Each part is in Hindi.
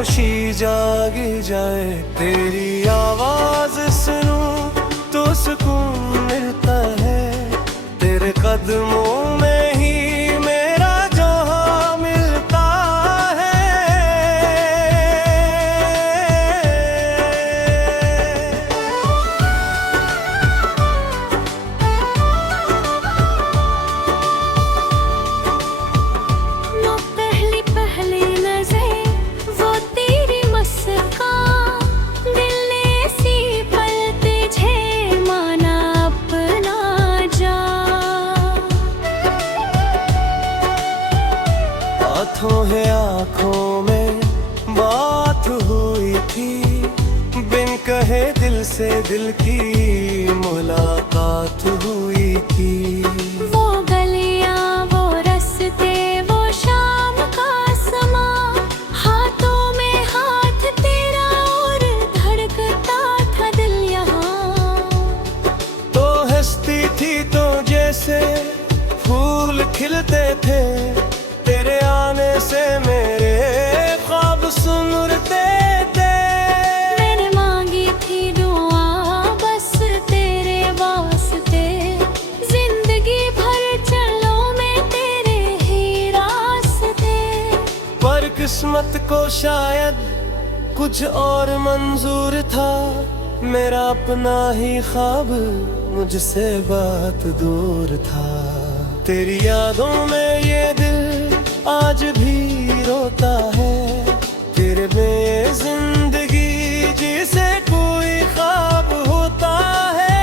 खुशी जाग जाए। तेरी आवाज सुनूं तो सुकून मिलता है, तेरे कदमों में ही मेरा जहां मिलता है। वो पहली पहली नजर, वो तेरी मुस्कान, दिल ने सी पल तुझे माना अपना जान। बातों है आँखों में बात हुई थी, बिन कहे दिल से दिल की मुलाकात हुई थी। वो गलियां, वो रास्ते, वो शाम का समा, हाथों में हाथ तेरा और धड़कता था दिल यहाँ। तो हंसती थी तो जैसे फूल खिलते थे, तेरे आने से मेरे ख्वाब सुनते थे। मैंने मांगी थी दुआ बस तेरे वास्ते, जिंदगी भर चलो मैं तेरे ही रास्ते। पर किस्मत को शायद कुछ और मंजूर था, मेरा अपना ही ख्वाब मुझसे बात दूर था। तेरी यादों में ये दिल आज भी रोता है, तेरे में जिंदगी जिसे कोई ख्वाब होता है।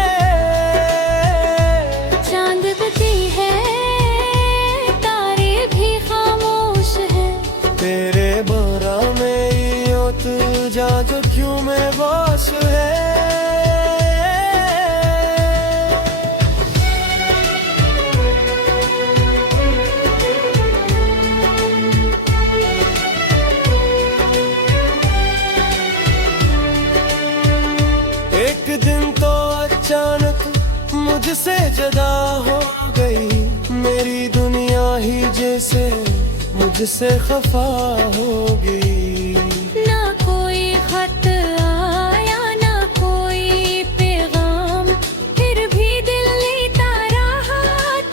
चांद बती है, तारे भी खामोश है, तेरे बारा में यो तू जा जो क्यों मैं बास है। एक दिन तो अचानक मुझसे जुदा हो गई, मेरी दुनिया ही जैसे मुझसे खफा हो गई। ना कोई खत आया, ना कोई पैगाम, फिर भी दिल लेता रहा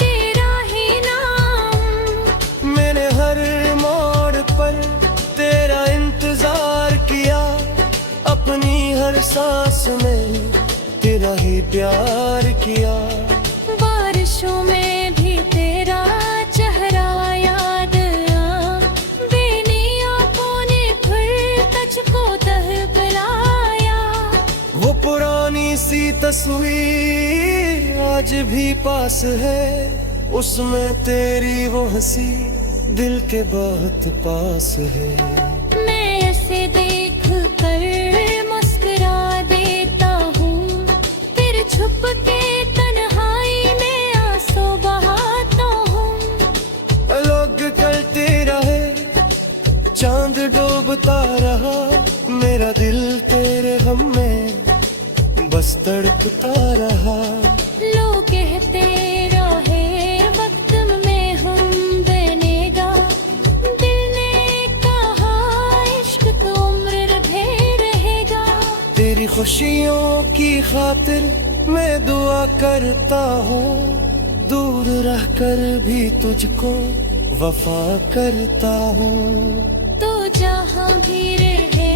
तेरा ही नाम। मैंने हर मोड़ पर तेरा इंतजार किया, अपनी हर सांस में तेरा ही प्यार किया। बारिशों में भी तेरा चेहरा याद आया, बेनी आंखों ने फिर तुझको तहलाया। वो पुरानी सी तस्वीर आज भी पास है, उसमें तेरी वो हंसी दिल के बहुत पास है। मैं ऐसे देख कर मुस्कुरा देता हूँ, फिर छुप के तन्हाई में आंसू बहाता हूँ। लोग चलते रहे, चांद डूबता रहा, मेरा दिल तेरे गम में बस तड़पता रहा। लोग कहते रहे वक्त में हम बनेगा, दिल ने कहा इश्क तो उम्र भर रहेगा। तेरी खुशियों की खातिर मैं दुआ करता हूँ, दूर रहकर भी तुझको वफा करता हूँ। तो जहाँ भी रहे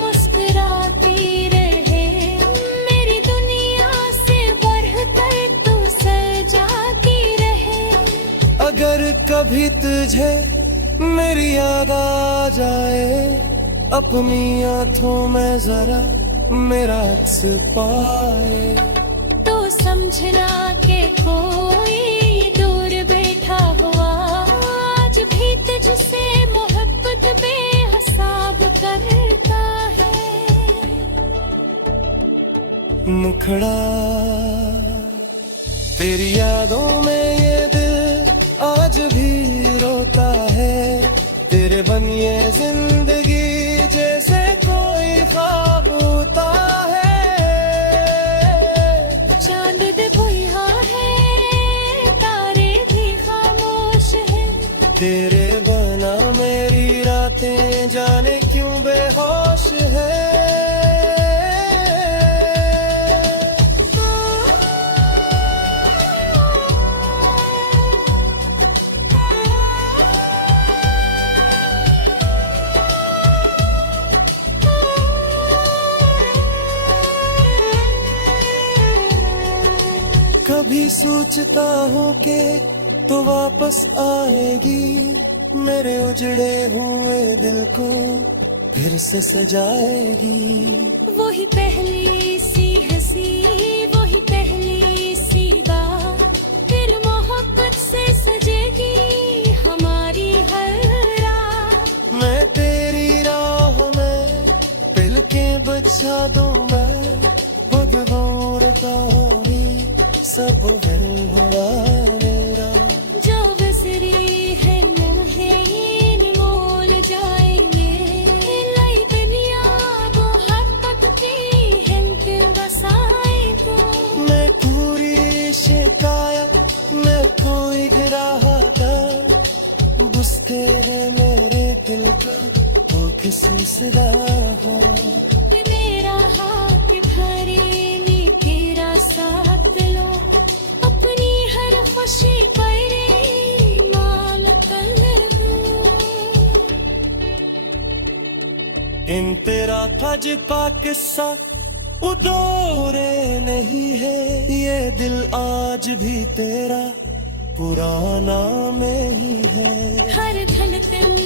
मुस्कुराती रहे, मेरी दुनिया से बढ़कर तू सजाती रहे। अगर कभी तुझे मेरी याद आ जाए, अपनी आंखों में जरा मेरा अक्स पाए, तो समझना के कोई दूर बैठा हुआ आज भी तुझसे मोहब्बत बेहिसाब करता है। मुखड़ा तेरी यादों में ये दिल आज भी रोता है, तेरे बनिए जिंदगी जैसे कोई ख्वाब होता है। चांद भी बुझा है, तारे भी खामोश है, तेरे बना मेरी रातें जाने क्यों भी सोचता हूँ कि तो वापस आएगी, मेरे उजड़े हुए दिल को फिर से सजाएगी। वही पहली सी हंसी, वही पहली सी बात, फिर मोहब्बत से सजेगी हमारी हर रात। मैं तेरी राह में दिल के बचा दूंगा, खुद गौरता भी सब है हुआ मेरा। जो बसरी है लम्हे मोल जाएंगे, नई दुनिया को हद तक की हिंद बसाए को। मैं पूरी शिकायत मैं कोई गिरा था, बस तेरे मेरे दिल का वो किसी सदा है। मेरा हाथ धरेगी तेरा साथ लो, अपनी हर खुशी पर माल कर दूं। इन तेरा फज का किस्सा उदोरे नहीं है, ये दिल आज भी तेरा पुराना में ही है। हर धड़कन